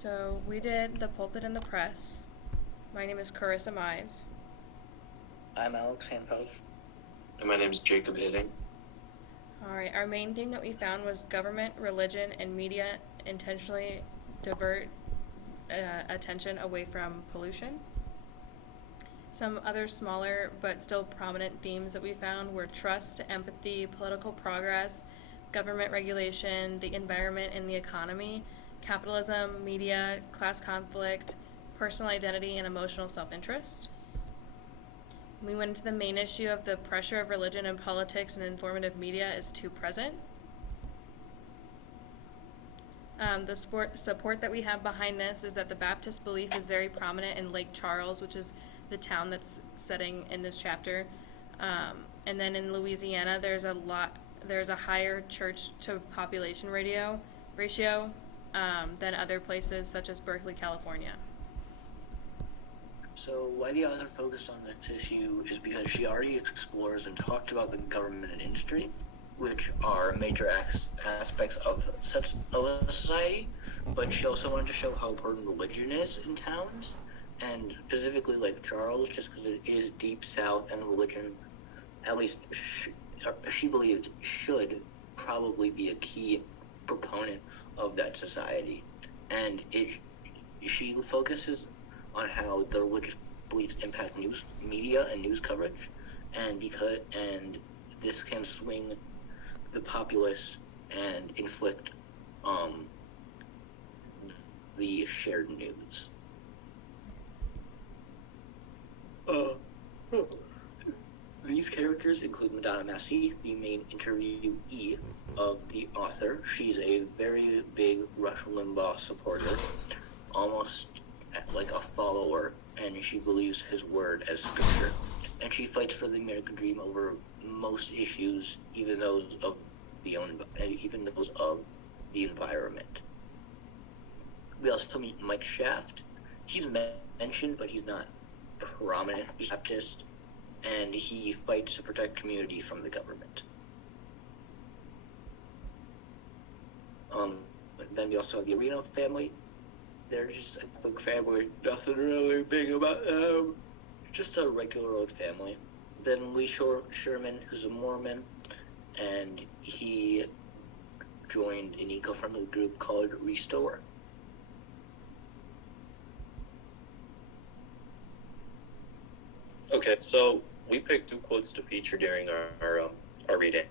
So we did The Pulpit and the Press. My name is Carissa Mize. I'm Alex Hanfeld. And my name's Jacob Hitting. All right, our main theme that we found was government, religion, and media intentionally divert attention away from pollution. Some other smaller but still prominent themes that we found were trust, empathy, political progress, government regulation, the environment and the economy, capitalism, media, class conflict, personal identity, and emotional self-interest. We went into the main issue of the pressure of religion and politics and informative media is too present. The support that we have behind this is that the Baptist belief is very prominent in Lake Charles, which is the town that's setting in this chapter. And then in Louisiana, there's a higher church to population ratio than other places such as Berkeley, California. So why the author focused on this issue is because she already explores and talked about the government and industry, which are major aspects of such a society, but she also wanted to show how important religion is in towns, and specifically Lake Charles, just because it is deep south and religion, at least she believes, should probably be a key proponent of that society. And she focuses on how the religious beliefs impact news media and news coverage, and this can swing the populace and inflict the shared news. These characters include Madonna Massey, the main interviewee of the author. She's a very big Rush Limbaugh supporter, almost like a follower, and she believes his word as scripture. And she fights for the American dream over most issues, even those of the environment. We also meet Mike Shaft. He's mentioned, but he's not prominent. He's Baptist, and he fights to protect community from the government. Then we also have the Areno family. They're just a quick family, nothing really big about them. Just a regular old family. Then Lee Sherman, who's a Mormon, and he joined an eco-friendly group called Restore. Okay, so we picked two quotes to feature during our reading,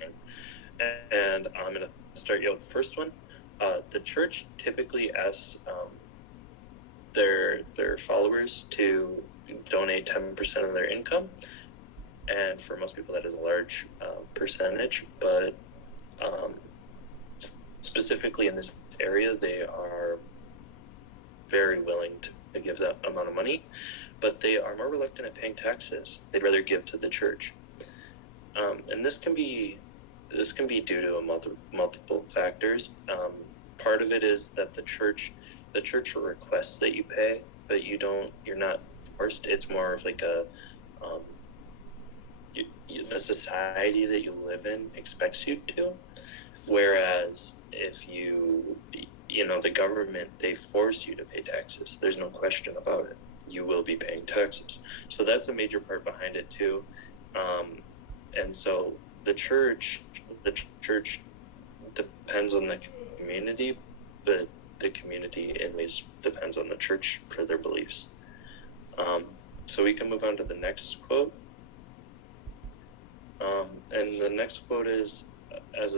and I'm going to start you with the first one. The church typically asks their followers to donate 10% of their income, and for most people that is a large percentage, but specifically in this area, they are very willing to give that amount of money, but they are more reluctant at paying taxes. They'd rather give to the church, and this can be due to multiple factors. Part of it is that the church requests that you pay, but you're not forced. It's more of like the society that you live in expects you to, whereas if the government, they force you to pay taxes. There's no question about it. You will be paying taxes. So that's a major part behind it too. And so the church depends on the community, but the community in ways depends on the church for their beliefs. So we can move on to the next quote. And the next quote is, as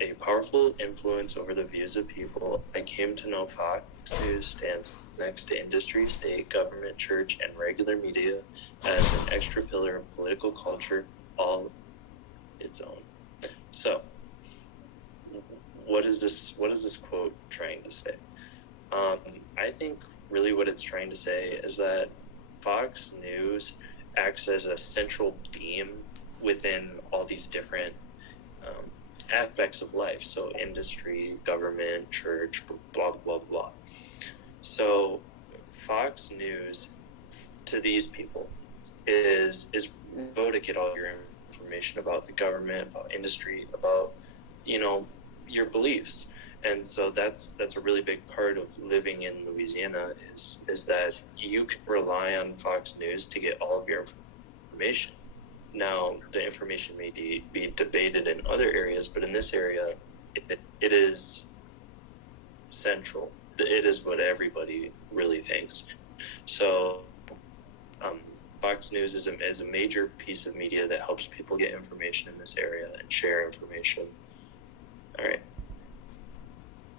a powerful influence over the views of people, I came to know Fox News stands next to industry, state, government, church, and regular media as an extra pillar of political culture, all its own. So, what is this quote trying to say? I think really what it's trying to say is that Fox News acts as a central theme within all these different aspects of life. So industry, government, church, blah, blah, blah. So Fox News to these people is go to get all your information about the government, about industry, about, your beliefs. and so that's a really big part of living in Louisiana is that you can rely on Fox News to get all of your information. Now, the information may be debated in other areas, but in this area, it is central. It is what everybody really thinks. So, Fox News is a major piece of media that helps people get information in this area and share information. All right.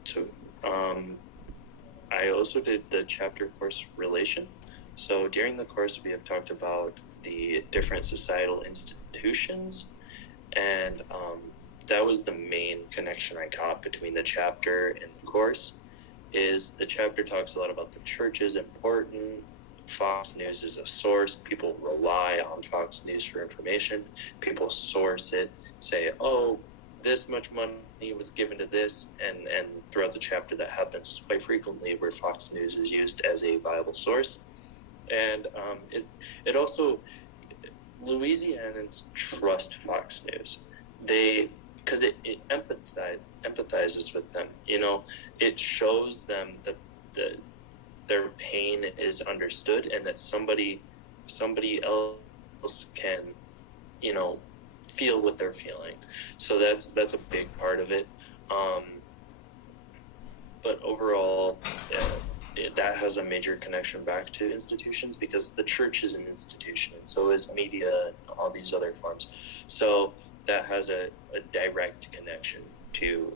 So, I also did the chapter course relation. So during the course, we have talked about the different societal institutions, and that was the main connection I got between the chapter and the course. Is the chapter talks a lot about the church is important. Fox News is a source. People rely on Fox News for information. People source it, say, oh, this much money was given to this, and throughout the chapter that happens quite frequently where Fox News is used as a viable source. And it also, Louisianans trust Fox News. Because it empathizes with them. You know, it shows them that their pain is understood, and that somebody else can, you know, feel what they're feeling. So that's a big part of it. But overall, that has a major connection back to institutions, because the church is an institution, and so is media and all these other forms. So that has a direct connection to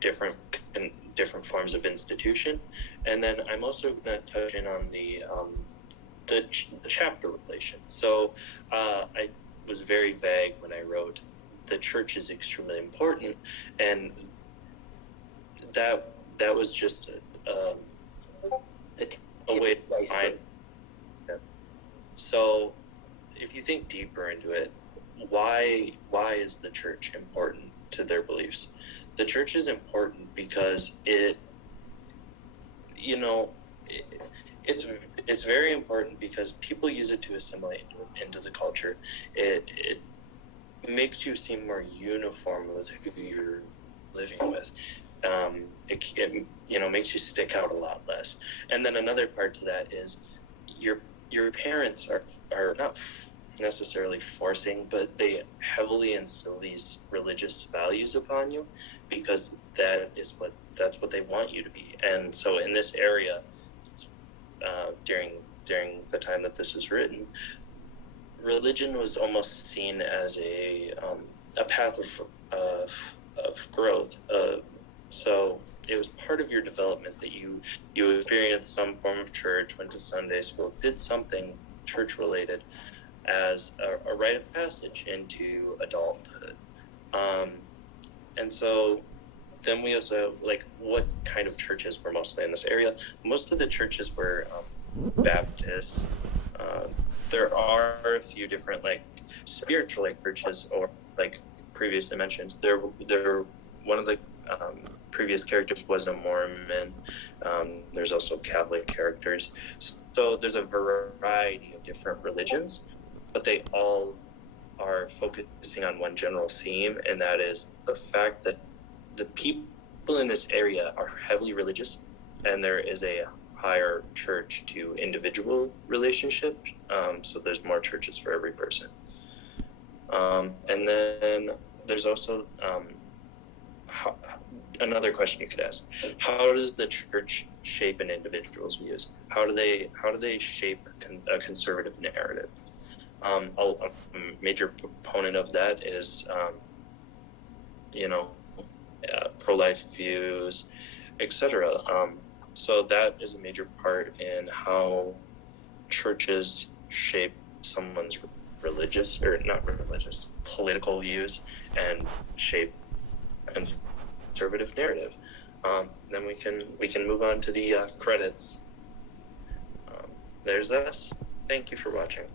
different forms of institution. And then I'm also going to touch in on the chapter relation. So I was very vague when I wrote the church is extremely important, and that was just a way to find. So if you think deeper into it, why is the church important to their beliefs? The church is important because it's very important because people use it to assimilate into the culture. It makes you seem more uniform with who you're living with. It makes you stick out a lot less. And then another part to that is your parents are not necessarily forcing, but they heavily instill these religious values upon you, because that's what they want you to be. And so in this area, during the time that this was written, religion was almost seen as a path of growth. So it was part of your development that you experienced some form of church, went to Sunday school, did something church related as a rite of passage into adulthood. And so then we also, like, what kind of churches were mostly in this area? Most of the churches were Baptist. There are a few different, like, spiritual churches, or, like previously mentioned, there one of the previous characters was a Mormon. There's also Catholic characters. So there's a variety of different religions, but they all are focusing on one general theme, and that is the fact that the people in this area are heavily religious, and there is a higher church to individual relationship. So there's more churches for every person. And then there's also another question you could ask: how does the church shape an individual's views? How do they shape a conservative narrative? A major proponent of that is, pro-life views, etc. So that is a major part in how churches shape someone's political views, and shape a conservative narrative. Then we can move on to the credits. There's us. Thank you for watching.